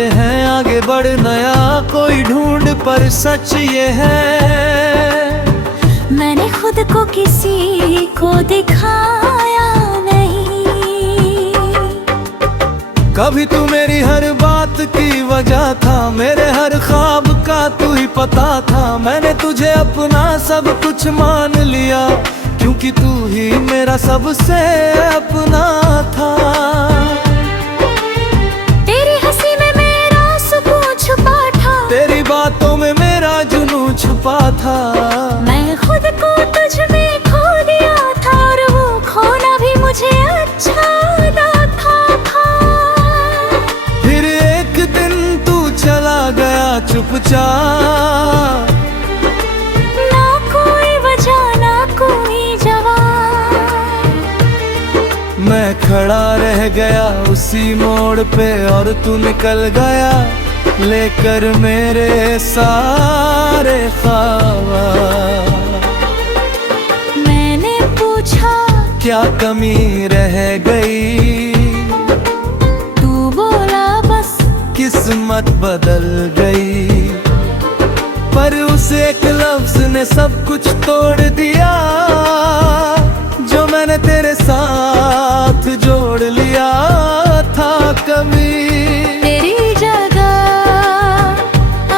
कहते हैं आगे बढ़ नया कोई ढूंढ, पर सच ये है मैंने खुद को किसी को दिखाया नहीं। कभी तू मेरी हर बात की वजह था, मेरे हर ख्वाब का तू ही पता था। मैंने तुझे अपना सब कुछ मान लिया, क्योंकि तू ही मेरा सबसे अपना था। तेरी हंसी में मेरा सुकून छुपा था, तेरी बातों में मेरा जुनून छुपा था। मैं खुद को तुझ में खो दिया था, और वो खोना भी मुझे अच्छा था। फिर एक दिन तू चला गया चुपचाप, ना कोई वजह ना कोई जवाब। मैं खड़ा रह गया उसी मोड़ पे, और तू निकल गया लेकर मेरे सारे ख्वाब। मैंने पूछा क्या कमी रह गई, तू बोला बस किस्मत बदल गई। पर उस एक लफ्ज ने सब कुछ तोड़ दिया, जो मैंने तेरे साथ जोड़ लिया था कभी। तेरी जगह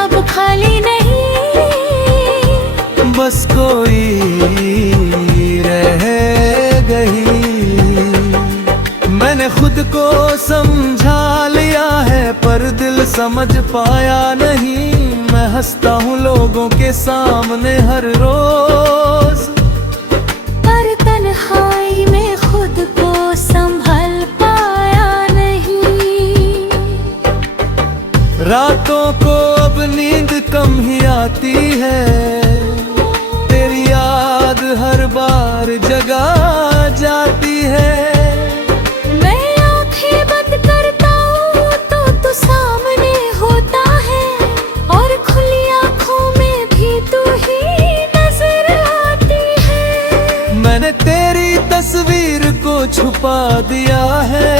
अब खाली नहीं, बस कोई रह गई। मैंने खुद को समझा लिया है, पर दिल समझ पाया नहीं। मैं हंसता हूँ लोगों के सामने हर रोज, पर तन्हाई में खुद को संभल पाया नहीं। रातों को अब नींद कम ही आती है, तेरी याद हर बार जगा जाती है। मैं आंखें बंद करता हूँ तो तू सामने होता है, और खुली आंखों में भी तू ही नजर आती है। मैंने तेरी तस्वीर को छुपा दिया है,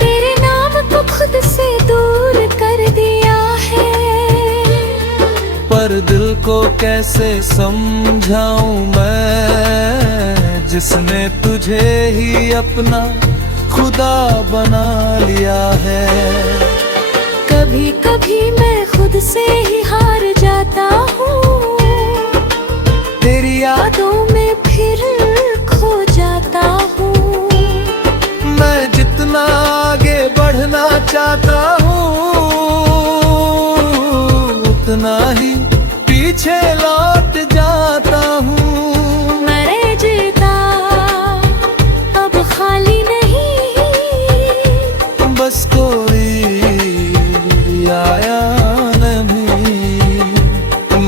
तेरे नाम को खुद से दूर कर दिया है। पर दिल को कैसे समझाऊं मैं, जिसने तुझे ही अपना खुदा बना लिया है। कभी कभी मैं खुद से ही हार जाता हूँ, तेरी यादों में फिर खो जाता हूँ। मैं जितना आगे बढ़ना चाहता हूँ, उतना ही पीछे लौट जाता हूँ। मरे जीता अब खाली नहीं, बस कोई आया नहीं।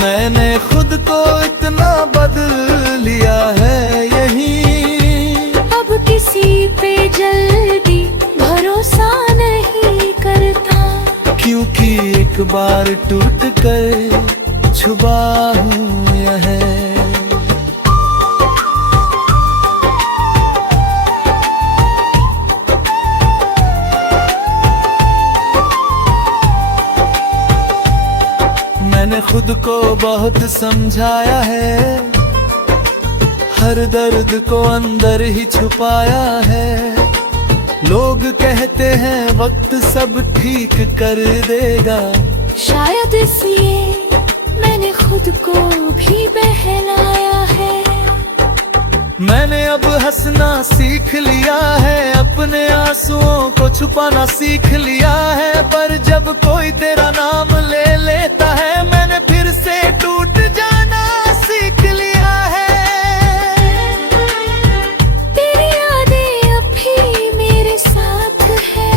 मैंने खुद को इतना बदल लिया है यही, अब किसी पे जल्दी भरोसा नहीं करता। क्योंकि एक बार टूट कर छुपा हूँ यह। मैंने खुद को बहुत समझाया है, हर दर्द को अंदर ही छुपाया है। लोग कहते हैं वक्त सब ठीक कर देगा, शायद इसलिए मैंने खुद को भी बहलाया है। मैंने अब हंसना सीख लिया है, अपने आंसुओं को छुपाना सीख लिया है। पर जब कोई तेरा नाम ले लेता है, मैंने फिर से टूट जाना सीख लिया है। तेरी यादें अब भी मेरे साथ है,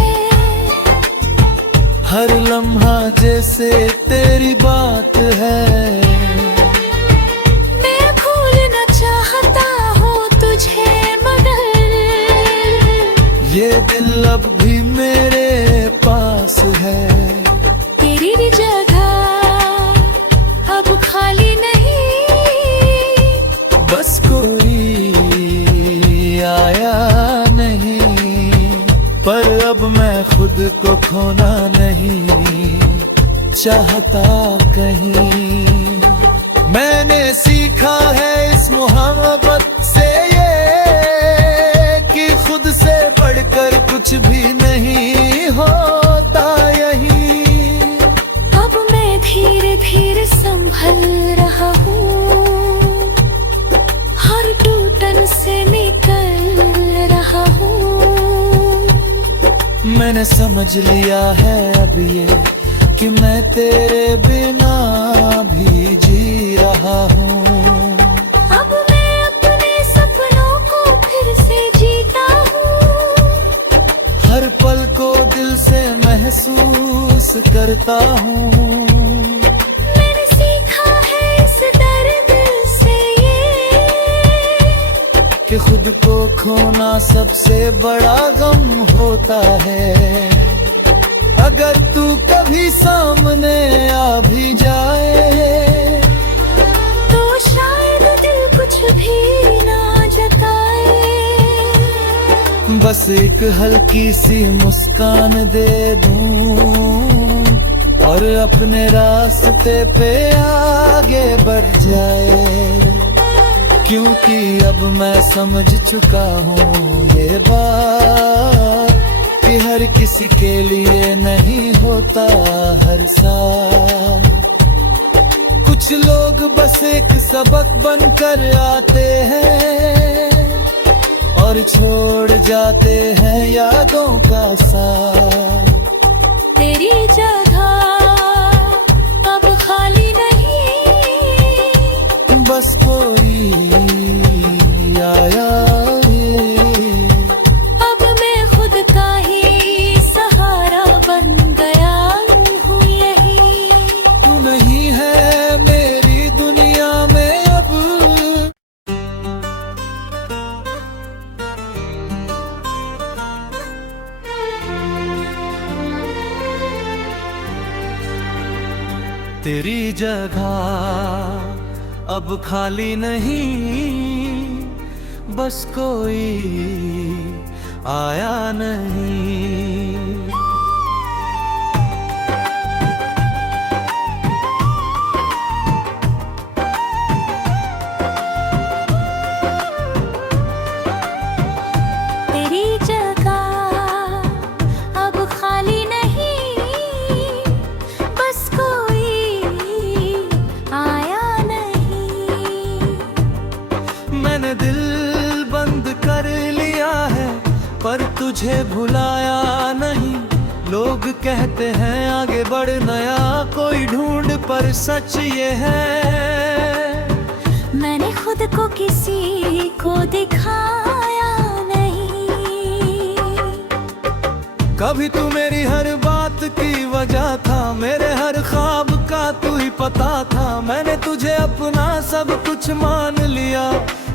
हर लम्हा जैसे तेरी बात है। मैं भूलना चाहता हूँ तुझे, मगर ये दिल अब भी मेरे पास है। तेरी जगह अब खाली नहीं, बस कोई आया नहीं। पर अब मैं खुद को खोना रुकना नहीं चाहता कहीं। मैंने सीखा है इस मोहब्बत से ये कि खुद से बढ़कर कुछ भी नहीं होता यही। अब मैं धीरे धीरे संभल रहा हूँ, हर टूटन से निकल रहा हूँ। मैंने समझ लिया है अब ये कि मैं तेरे बिना भी जी रहा हूँ। अब मैं अपने सपनों को फिर से जीता हूँ, हर पल को दिल से महसूस करता हूँ। मैंने सीखा है इस दर्द से ये कि खुद को खोना सबसे बड़ा गम होता है। अगर तू कभी सामने आ भी जाए तो शायद दिल कुछ भी ना जताए। बस एक हल्की सी मुस्कान दे दूं और अपने रास्ते पे आगे बढ़ जाए। क्योंकि अब मैं समझ चुका हूँ ये बात कि हर किसी के लिए नहीं होता हर साल। कुछ लोग बस एक सबक बनकर आते हैं और छोड़ जाते हैं यादों का साथ। तेरी जगह अब खाली नहीं, बस कोई आया अब मैं खुद का ही सहारा बन गया हूँ यही। तू नहीं है मेरी दुनिया में अब। तेरी जगह अब खाली नहीं, बस कोई आया नहीं। तेरी जगह अब खाली नहीं, बस कोई आया नहीं। मैंने दिल बंद कर लिया है पर तुझे भुलाया नहीं। लोग कहते हैं आगे बढ़ नया कोई ढूंढ, पर सच ये है मैंने खुद को किसी को दिखाया नहीं। कभी तू मेरी हर बात की वजह था, मेरे हर ख्वाब का तू ही पता था। मैंने तुझे अपना सब कुछ मान लिया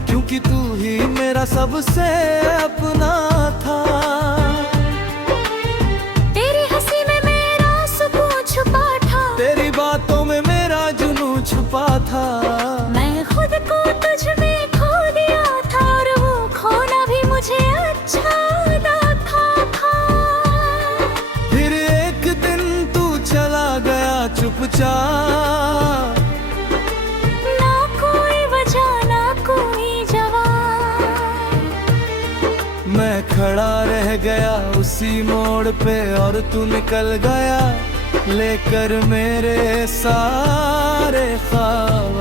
क्योंकि तू ही मेरा सबसे अपना था। तेरी हंसी में मेरा सुकून छुपा था, तेरी बातों में मेरा जुनू छुपा था। मैं खुद को तुझ में खो दिया था और वो खोना भी मुझे अच्छा था। फिर एक दिन तू चला गया चुपचाप, ना कोई वजह ना कोई जवाब। मैं खड़ा रह गया उसी मोड़ पे और तू निकल गया लेकर मेरे सारे ख्वाब।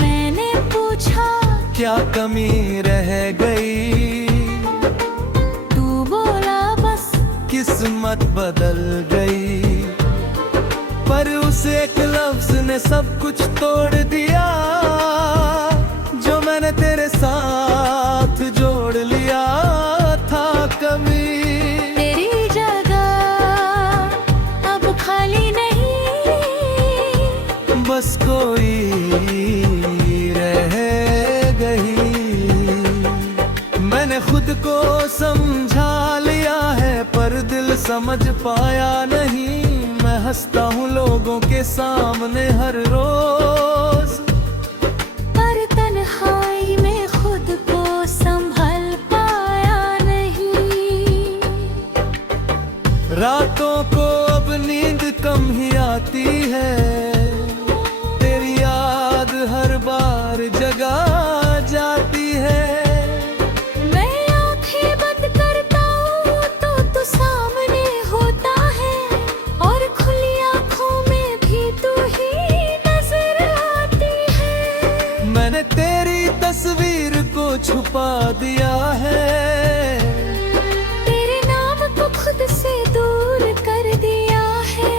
मैंने पूछा क्या कमी रह गई, तू बोला बस किस्मत बदल गई। पर उस एक लफ्ज ने सब कुछ तोड़ दिया जो मैंने तेरे साथ जोड़ लिया था कभी। तेरी जगह अब खाली नहीं, बस कोई रह गई। मैंने खुद को समझा लिया है पर दिल समझ पाया नहीं। मैं हंसता हूँ लोगों के सामने हर रोज, पर तन्हाई में खुद को संभल पाया नहीं। रातों को अब नींद कम ही आती है, तेरी याद हर बार जगा जाती है। मैं आंखें बंद करता हूँ तो तू सामने होता है, और खुली आंखों में भी तू ही नजर आती है। मैंने तेरी तस्वीर को छुपा दिया है, तेरे नाम को खुद से दूर कर दिया है।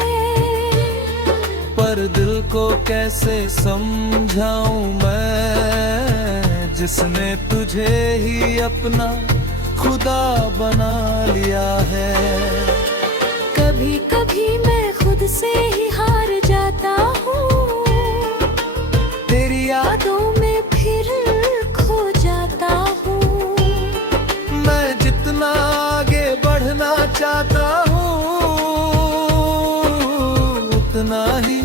पर दिल को कैसे समझाऊं मैं, जिसने तुझे ही अपना खुदा बना लिया है। कभी कभी मैं खुद से ही हार जाता हूँ, तेरी यादों में फिर खो जाता हूँ। मैं जितना आगे बढ़ना चाहता हूँ, उतना ही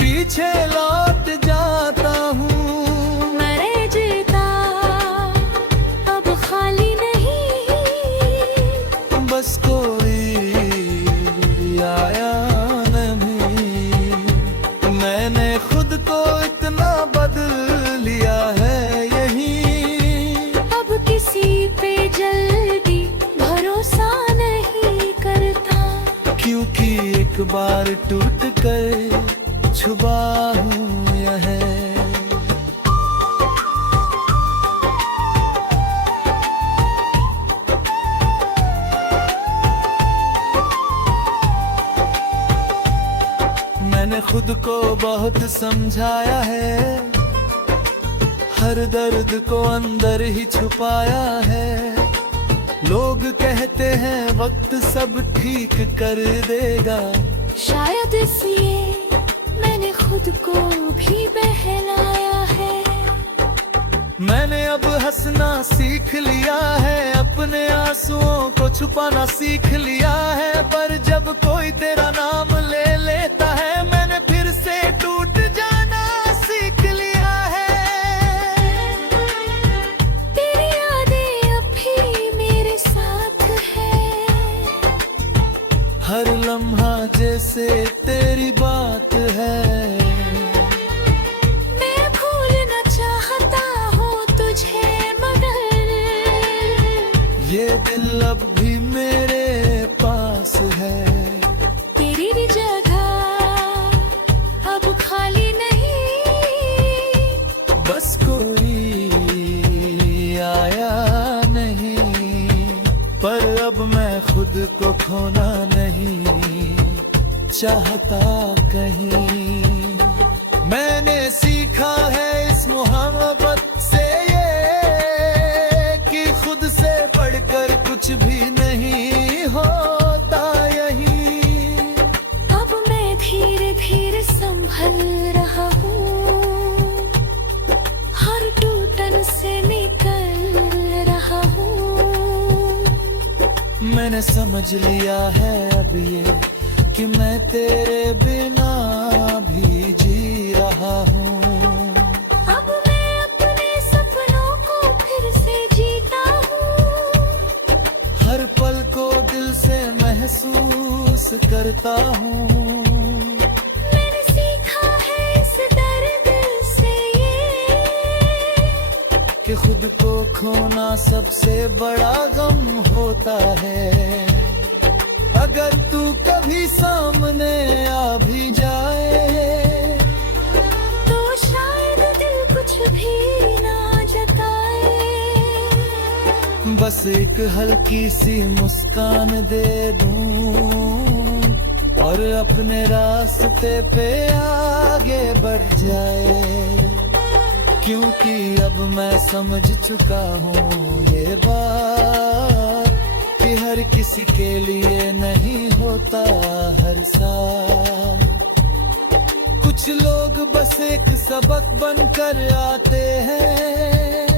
पीछे लौट जाता हूँ। मरे जीता अब खाली नहीं, बस कोई आया नहीं। मैंने खुद को इतना बदल लिया है यही, अब किसी पे जल्दी भरोसा नहीं करता। क्योंकि एक बार टूट कर छुपा हूँ यह। मैंने खुद को बहुत समझाया है, हर दर्द को अंदर ही छुपाया है। लोग कहते हैं वक्त सब ठीक कर देगा, शायद इसलिए मैंने खुद को भी बहलाया है। मैंने अब हंसना सीख लिया है, अपने आंसुओं को छुपाना सीख लिया है। पर जब कोई तेरा नाम ले लेता है, मैंने फिर से टूट जाना सीख लिया है। तेरी यादें अब भी मेरे साथ है, हर लम्हा जैसे तेरी बात है। मैं भूलना चाहता हूँ तुझे, मगर ये दिल अब भी मेरे पास है। तेरी जगह अब खाली नहीं, बस कोई आया नहीं। पर अब मैं खुद को खोना नहीं चाहता कहीं। मैंने सीखा है इस मोहब्बत से ये, कि खुद से बढ़कर कुछ भी नहीं होता यही। अब मैं धीरे धीरे संभल रहा हूँ, हर टूटन से निकल रहा हूँ। मैंने समझ लिया है अब ये, कि मैं तेरे बिना भी जी रहा हूँ। अब मैं अपने सपनों को फिर से जीता हूँ, हर पल को दिल से महसूस करता हूँ। मैंने सीखा है इस दर्द से ये, कि खुद को खोना सबसे बड़ा गम होता है। अगर तू कभी सामने आ भी जाए, तो शायद दिल कुछ भी ना जताए। बस एक हल्की सी मुस्कान दे दूं, और अपने रास्ते पे आगे बढ़ जाए। क्योंकि अब मैं समझ चुका हूँ ये बात, कि हर किसी के लिए नहीं होता हर साल। कुछ लोग बस एक सबक बनकर आते हैं,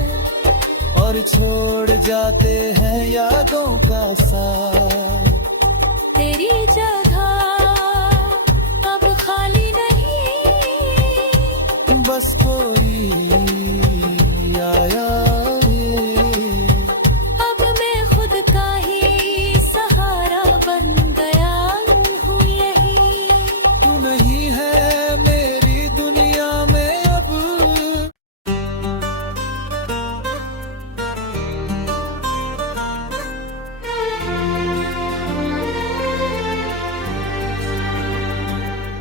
और छोड़ जाते हैं यादों का साथ। तेरी जगह अब खाली नहीं, बस कोई आया अब मैं खुद का ही सहारा बन गया।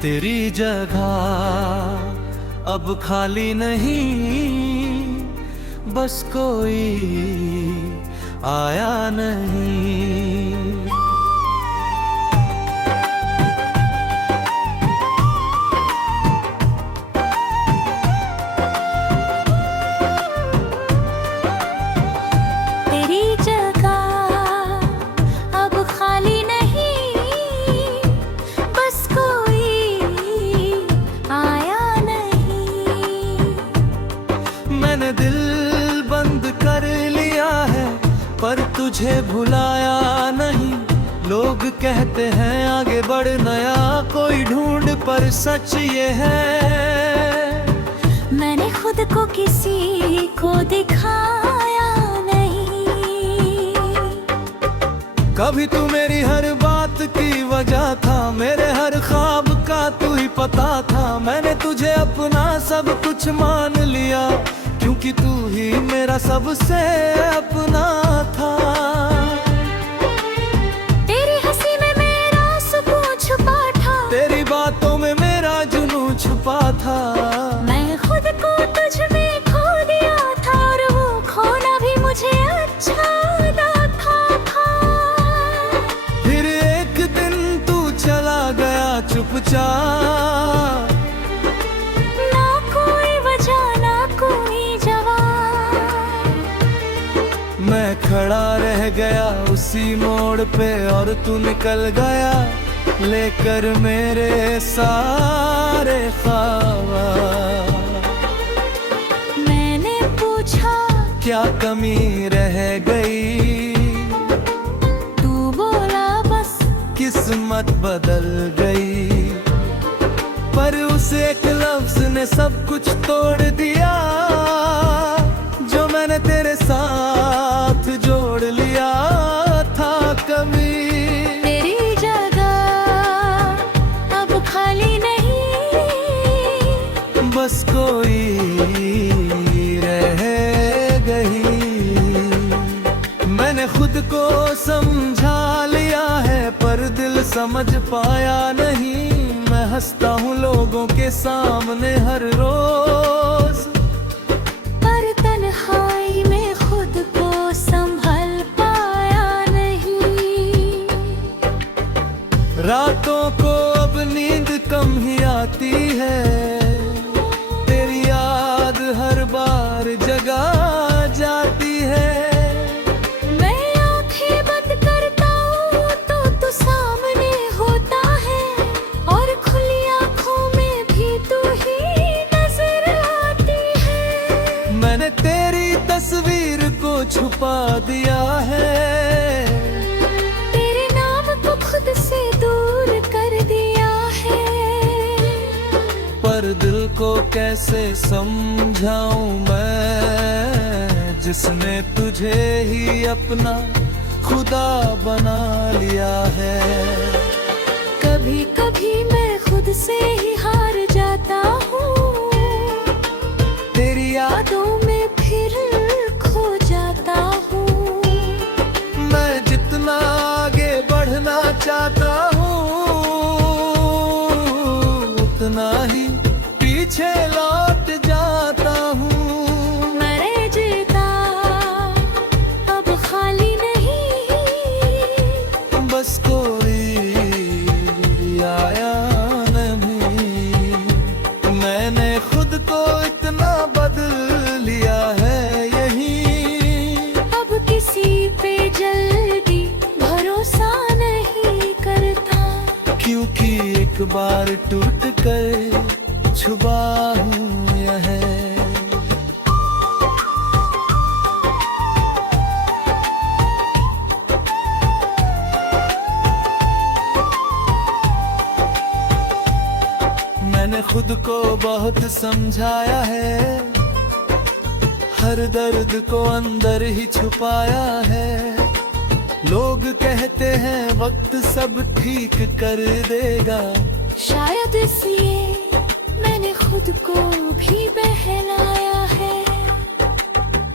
तेरी जगह अब खाली नहीं, बस कोई आया नहीं। तेरी जगह अब खाली नहीं, बस कोई आया नहीं। मैंने दिल बंद कर लिया है, पर तुझे भुलाया नहीं। लोग कहते हैं आगे बढ़ नया कोई ढूंढ, पर सच ये है मैंने खुद को किसी को दिखाया नहीं। कभी तू मेरी हर बात की वजह था, मेरे हर ख्वाब का तू ही पता था। मैंने तुझे अपना सब कुछ मान लिया, क्योंकि तू ही मेरा सबसे अपना था। तेरी हंसी में मेरा सुकून छुपा था, तेरी बातों में मेरा जुनून छुपा था। मैं खुद को तुझ में खो दिया था, और वो खोना भी मुझे अच्छा था। फिर एक दिन तू चला गया चुपचाप, ना कोई वजह ना कोई जवाब। मैं खड़ा रह गया उसी मोड़ पे, और तू निकल गया लेकर मेरे सारे ख्वाब। मैंने पूछा क्या कमी रह गई, तू बोला बस किस्मत बदल गई। पर उस एक लफ्ज ने सब कुछ तोड़ दिया, जो मैंने तेरे साथ जोड़ लिया था कभी। तेरी जगह अब खाली नहीं, बस कोई रह गई। मैंने खुद को समझा लिया है, पर दिल समझ पाया नहीं। मैं हंसता हूँ लोगों के सामने हर रोज, पर तन्हाई में खुद को संभल पाया नहीं। रातों को अब नींद कम ही आती है, तेरी याद हर बार जगा जाती है। मैं आंखें बंद करता हूँ तो तू सामने होता है, और खुली आंखों में भी तू ही नजर आती है। मैंने तेरी तस्वीर को छुपा दिया है, तेरे नाम को खुद से दूर कर दिया है। पर दिल को कैसे समझाऊं मैं, जिसने तुझे ही अपना खुदा बना लिया है। कभी कभी मैं खुद से ही हार जाता हूँ, तेरी यादों में फिर खो जाता हूँ। मैं जितना आगे बढ़ना चाहता हूँ, उतना ही पीछे लौट जाता हूँ। मरे जीता अब खाली नहीं, बस कोई आया नहीं। मैंने खुद को इतना बदल लिया है यही, अब किसी पे जल्दी भरोसा नहीं करता। क्योंकि एक बार टूट कर छुपा हूँ यह। मैंने खुद को बहुत समझाया है, हर दर्द को अंदर ही छुपाया है। लोग कहते हैं वक्त सब ठीक कर देगा, शायद इसलिए मैंने खुद को भी बहलाया है।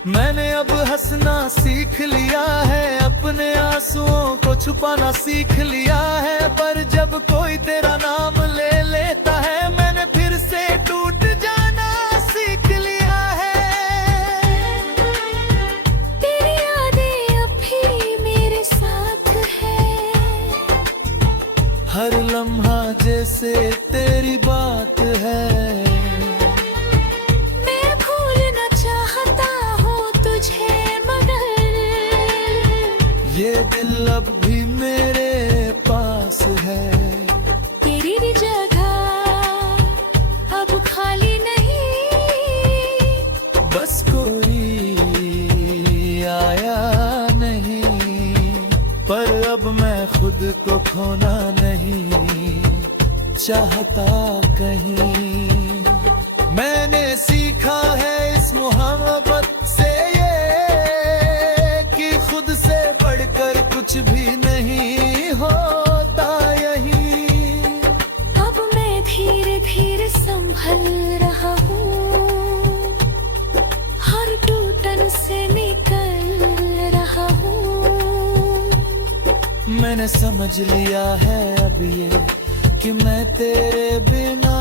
मैंने अब हंसना सीख लिया है, अपने आंसुओं को छुपाना सीख लिया है। पर जब कोई तेरा नाम ले लेता हर लम्हा जैसे तेरी बात है। मैं भूलना चाहता हूँ तुझे मगर ये दिल अब भी मेरे पास है। तेरी जगह अब खाली नहीं, बस कोई आया नहीं, पर अब मैं खुद को खोना नहीं चाहता कहीं। मैंने सीखा है इस मोहब्बत से ये कि खुद से बढ़कर कुछ भी नहीं होता यही। अब मैं धीरे धीरे संभल रहा हूँ, हर टूटन से निकल रहा हूँ। मैंने समझ लिया है अब ये कि मैं तेरे बिना